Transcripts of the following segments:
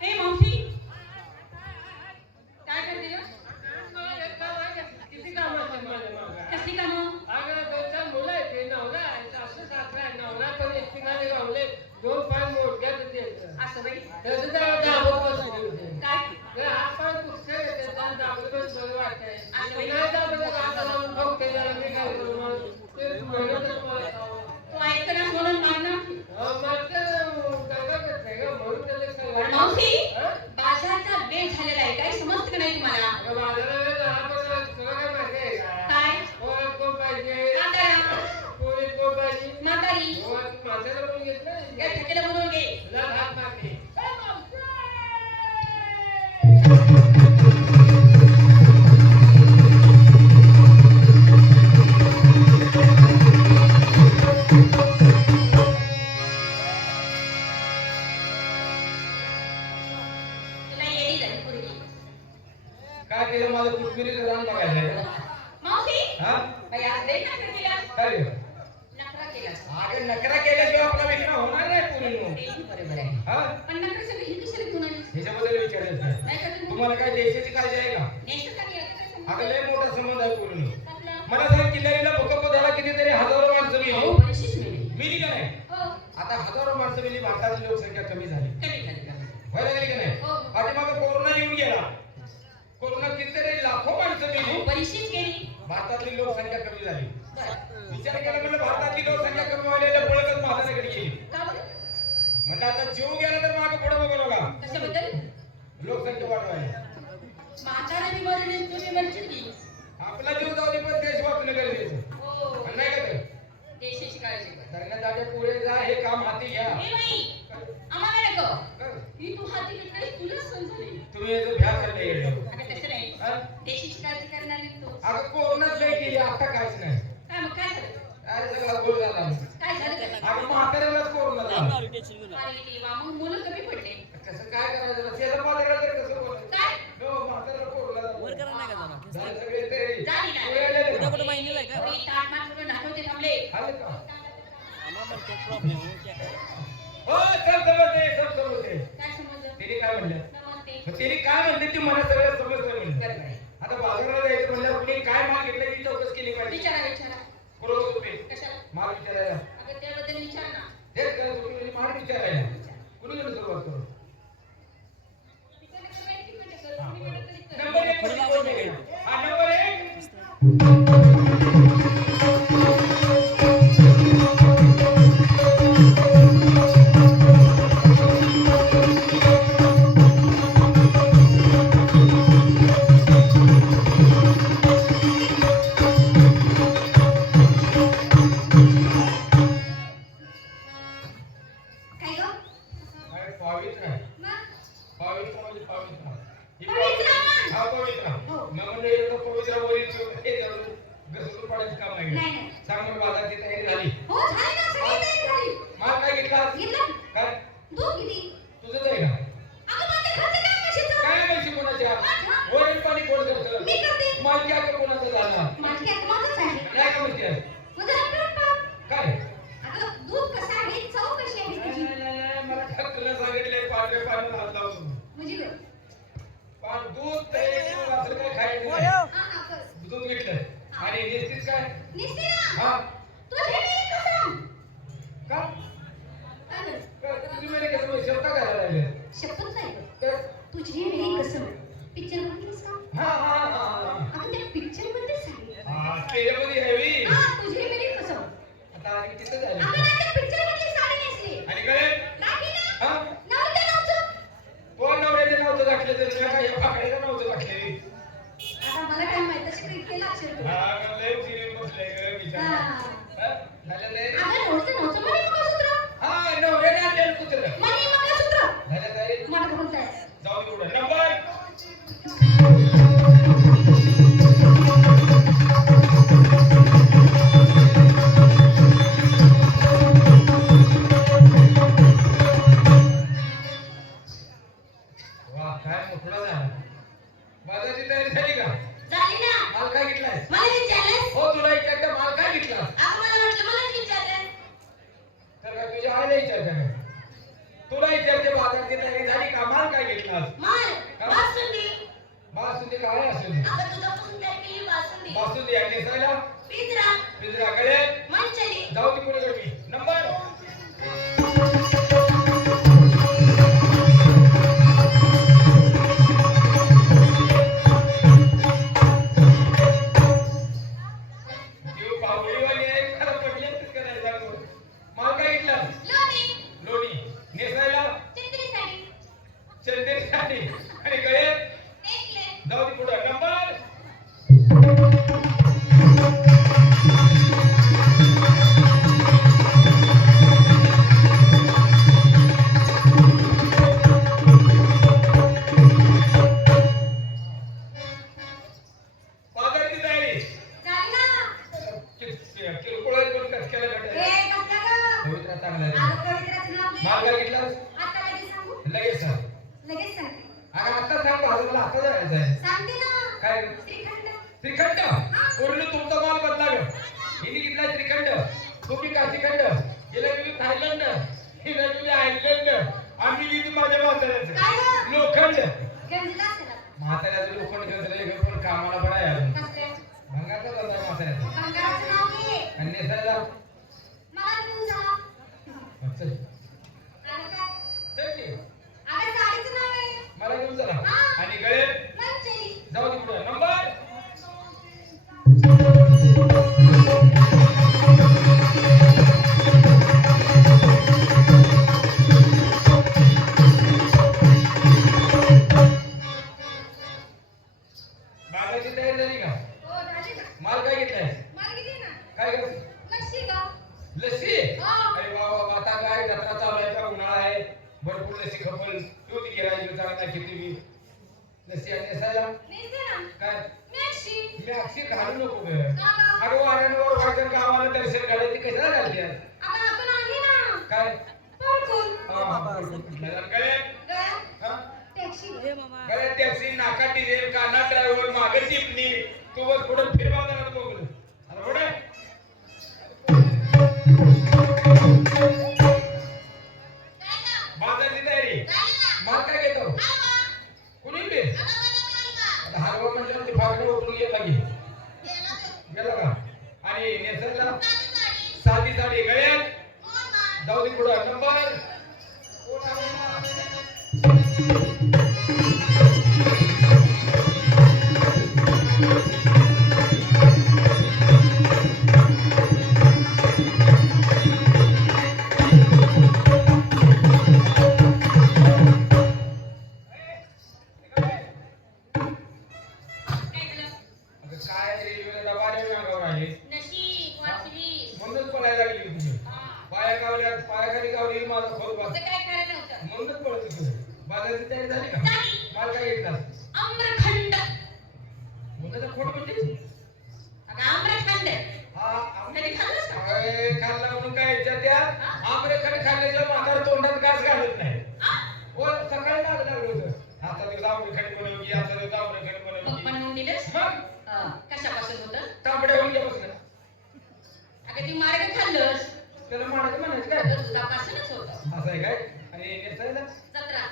ए मावशी काय करते ग? किती काम असतात माझ्या मागं? कसली कामं? अगं दोन चार मुलं आहेत ते नवरा आहे सासू सासरा आहे नवरा पण एकटीने गावले दोन पाय मोडक्यात येते असं बाई त्याचं त्या दाबत बसले होते काय ते हात पाय पुसते येते त्याला दाबत बरं वाटतंय असं बाई नाही दाबत हात लावून बघते जरा मी काय करू मग ते मेहनतच मला खावं. तू ऐकतो ना म्हणून मागणं मावशी बाजारचा वेळ झालेला आहे काही समजत का नाही तुम्हाला? काय म्हातारी या ठेकेला बोलवून घे. तुला येडी झाली पोरगी. काय केलं माझं कुठमिरीचं रान बघायचं मावशी हा बाई आज लई नखरा केला. काय रे? नखरा केला. अरे नकरा केल्याशिवाय आपला विषय होणार नाही पूर्ण तेही बरोबर आहे. हा पण नखरा सगळी ही कशाला घेऊन आली? ह्याच्याबद्दल विचारायचं नाही. नाही का तुम्ही? तुम्हाला काय देशाची काळजी आहे का? नेसं का गेलं? काय समजलं? अगं लय मोठा संबंध आहे पूर्ण आपलं? मला सांग किल्ल्याला भूकंप झाला कितीतरी हजारो माणसं हो, मिली बरीचशीच मिळेल. मिली का नाही हो, आता हजारो माणसं मिली भारताची लोकसंख्या कमी झाली कमी झाली का? व्हायला लागली का नाही हो. पाठीमागे कोरोना येऊन गेला कोरोना कितीतरी लाखो माणसं हो, मिली बरीचशीच गेली. भारतातली लोकसंख्या कमी झाली बरं. विचार केला म्हणजे भारतातली लोकसंख्या कमी व्हायला पळतच महाराष्ट्राकडे गेली का बरं? म्हणलं आता जीव गेला तर मागे पुढे बघू नका कशाबद्दल? लोकसंख्या वाढवायला म्हातारा बी मरेल आणि तुम्ही म्हणशील की आपला जीव जाऊ दे पण देश वाचणं गरजेचं हो, आणि नाही का ते देशाची काळजी कर. धरण्यात पुढे जा हे काम हाती घ्या ए बाई, आम्हाला नको. कर. ही तू हाती घेतलीस, तुला सण झाली. तुम्ही याचं भ्या करले अगं तसं नाही. हा? देशाची काळजी करणारी तू. अगं कोरोनाच लय केली आता काहीच नाही काय मग काय झालं? अरे सगळा गोळ झाला काय झालं काय? अगं म्हाताऱ्यालाच कोरोना झाला अरे देवा, मग मुलं कमी पडले. कसं काय करायचं शेजार म्हाताऱ्याला तर कसं बोलायचं? काय? हो, म्हाताऱ्याला कोरोना झाला. झालं सगळे ते झाली ना. तू यायला दे ना. मी ताट माट करून दाखवते थांबले. आले का? हो, चल समजते, सब समजते. काय समजलं? तिने काय म्हणलं नमस्ते. मग तिने काय म्हणले ती मला सगळं समजलं म्हणलं बरं, बरं. आता बाजाराला जायचं म्हणल्यावर कुणी काय मागितलं ही चौकस केली पाहिजे विचारा विचारा. बरोबर तुम्ही कशाला? माल विचारायला अगं त्याबद्दल विचार ना. हेच काय तुम्ही माल विचारायला कुणी गेलं सुरुवात करू तिकडे कर, तिकडे कर. तुम्ही गेलं तरी कर. नंबर एक मध्ये कोण आहे? हा नंबर एक काय गं? काय पवित्र आहे मग? पवित्र म्हणजे पवित्र ही पवित्र पवित्र- हा पवित्र हो. मग म्हणजे एवढं पवित्र वरील हे धरून घसरून पडायचं काम नाही नाही, नाही. सांग मग बाजारची तयारी झाली हो, झाली ना, सगळी तयारी झाली. माल काय घेतला घेतलं? काय दूध किती? तुझंच आहे का अगं माझ्या घरचं काय म्हशीचं? काय पैसे कोणाच्या वरील पाणी कोण करतं मी करते. माहिती आहे कोणाचं झाला माझी आता माझंच आहे. काय का माहिती आहे माझं आपलं पाप. काय अगं दूध कसं आहे, चव कशी आहे त्याची? मला डॉक्टरला सांगितलंय पांढरे पाणी हात लावून म्हणजे गं. पण दूध ते असं काय खायचं नाही. हा, हा, कर. दूध घेतलं आणि निश्चित काय निघते ना. हा तुला हे नाही कसं? का काय गं? तुम्ही मेरे कसं शब्द करायला लागले शपथ नाही गं. तर तुझी मेरी कसम. पिक्चर बघितलीस का? हा हा हा हा अगं त्या पिक्चर मध्ये सांगितलं. हा त्याच्यामध्ये हेवी हा, तुझी मेरी कसम. आता आम्ही तिथं अगं झाली ना त्या पिक्चर मधली साडी नेसली. आणि काय दाखी ना. हा नवरदेव नव्हतं. कोण नवऱ्याचं नव्हतं घातलं तर तुला काय फाकड्याचं नव्हतं घातलेली आता मला काय माहित तशी काही केलं असेल तू. हा का लय सिरियस बसलाय ग विचार हा. झालं तयारी अगं नव्हतं नव्हतं म्हणे मंगळसूत्र. हा नवऱ्याने आणलेलं कुत्र म्हणे मंगळसूत्र. झालं तयारी मला का बोलताय? जाऊ दे पुढं नंबर वा काय मोठा झाला बाजाराची तयारी झाली का झाली ना. माल काय घेतलाय मला विचारलंस? हो तुला विचारतं माल काय घेतला अगं मला वाटलं मलाच विचारलंस. तर काय तुझ्या आईला विचारतं तुला विचारते बाजाराची तयारी झाली का माल काय घेतलास माल हा? बासुंदी बासुंदी काय असेल अगं दुधापासून तयार केलेली बासुंदी बासुंदी आणि नेसायला पिंजरा पिंजरा गळे मंचली जाऊ ती पुढे कमी नंबर देव पावळीवाली आहे खरं पडलेच करायचा माल काय घेतला लोणी लोणी नेसायला चिंद्री साडी चंदेरी साडी आणि गळे नेकलेस जाऊ ती पुढे नंबर बाजारची तयारी झाली ना किरकोळ आहे पण कचक्याला हे भेटेल कसलं गं पवित्र चांगला आहे अगं पवित्राचं नाव घे. माल काय घेतलास आता लगेच सांगू लगेच सांग लगेच सांगते अगं आता सांग माझं मला आता जायचं आहे सांगते ना काय श्रीखंड श्रीखंड पूर्ण तुमचा माल बदला ग हिने घेतला श्रीखंड तुम्ही काशीखंड हिला गेली थायलंड हिला गेली आयर्लंड आम्ही गेली माझ्या म्हाताऱ्याचं काय गं? लोखंड गंजला असेल आता. म्हाताऱ्याचं लोखंड घेतलं पण कामाला पण आहे अजून कसले? भंगाचा जाता म्हाताऱ्याचं बंगाराचं नाव घे आणि नेसायला मला घेऊन जा चल अगं काय चल की. अगं साडीचं नाव आहे मला घेऊन चला हा. आणि गळे मंचली जाऊ दे पुढे नंबर बागाची तयारी झाली का हो झाली ना माल काय घेतलाय मला किती ना काय कर लस्सी गं लस्सी हा. अरे वा वा वा, आता काय जत्रा चालू आहे का उन्हाळा आहे भरपूर लस्सी खपल तू ती गिरायची चांगला किती मी लस्सी आणि नेसायला नेसते ना काय मॅक्सी मी अक्षी घालू नको ग का गं? अगं वाऱ्यावर वाटण गावाला दर्शन घालायची कशाला घालते अगं आपण आहे ना काय परकून गळे गया हा टॅक्सी गळे टॅक्सी नाका डिझेल काना ड्रायव्हर मागे टिपणी तू बस पुढे फिरवा जरा मोगल अरे पुढे बाजारची तयारी माल काय घेतो कुणी बी आता हलवा म्हणजे ते फाकडे उठून गेला की गेला का आणि नेसायला साधी साडी गळ्यात जाऊ दे पुढं नंबर कोण आहे ना? काय झालं? अगं काय रेल्वेला डबा रेल्वे राहिले नशीब वाचलीस. म्हणूनच पळायला लागली तुझी हा. पाया गावल्या पायाखाली गावली माझा खोल बस तुझं काय खरं नव्हतं. म्हणूनच पळत तुझं बाजारची तयारी झाली का झाली. माल काय घेतला आम्रखंड. मुलाचा खोट म्हणजे अगं आम्रखंड. हा कधी खाल्लंस का? अरे खाल्ला म्हणून काय याच्यात त्या आंबरेखंड खाल्ल्याच्या म्हातार तोंडात घास घालत नाही आ? हो सकाळी लागलं होतं आता ते आंबरेखंड बनवली आता ते आंबरेखंड मग बनवली बनवून दिलंस? मग कशापासून होतं? तांबड्या होऊन गेलं बसलं अगं ती मार्ग खाल्लंस. त्याला म्हणायचं म्हणायचं काय अगं दुधापासूनच होतं. असं आहे काय आणि नेसायला जत्रा.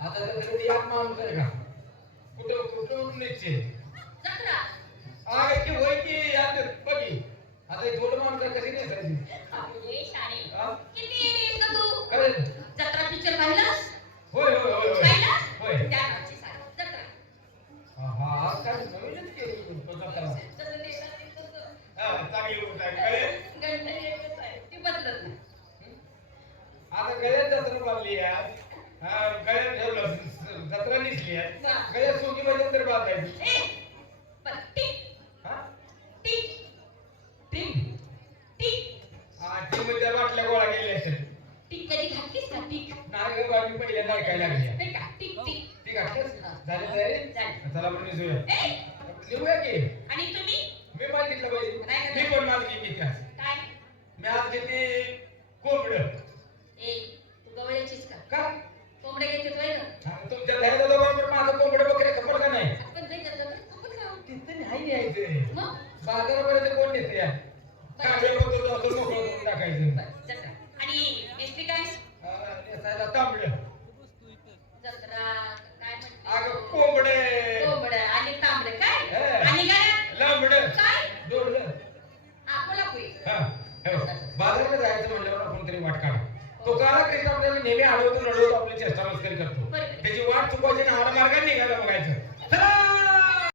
आता तर तरी यात माणूस आहे का कुठं कुठं नेसचे जत्रा. आहे की होय की यात बघी आता एक थोडं माणूस आहे कशी नेसायची अरे शाणे. हा? किती येणीस गं तू? खरं जत्रा पिक्चर पाहिलास? होय होय होय होय पाहिलास? होय त्या नावाची साडी. जत्रा. हा आज काय नवीनच केली बघा त्याला. जसं देशात तसं. हा, चांगली गोष्ट आहे कळेल गंड एकच आहे. ती बदलत नाही. आता गळ्यात जत्रा बांधली यार हा गळ्यात ठेवलं जत्रा निसली आहे गळ्यात सोगी पाहिजे तर बांधायची ए, पण टिक, हा टिक, टिंग टिक. हा टिंग त्या बाटल्या गोळा केल्या आहेत टिक कधी घातलीस का? टिक. नाही ग बाबी पहिल्यांदा ऐकायला लागल्या नाही का? Tick, tick. ती घातल्यास झाली तयारी झाली. चला आपण निघूया ए, निघूया की आणि तुम्ही? मी मागितलं पाहिजे नाही मी पण मागितली की काय काय? मी आज घेते कोंबड ए, तू गवळ्याचीच का? का कोंबड्या घेते होय गं? तुमच्या धैर्याचा बरोबर माझं कोंबड बकरे खबर का नाही आपण नाही जात जात आपण खाऊ. तिथं नाही न्यायचं मग? बाजारापर्यंत कोण नेते या कागद बघतो जातो मोकळं करून टाकायचं बरं, जत्रा. आणि एसटी काय? नेसायला तांबड जत्रा. कृष्ण आपल्याला नेहमी आढळतो, लढवतो, आपली चेष्टा मस्करी करतो. बरोबर. त्याची वाट चुकवायची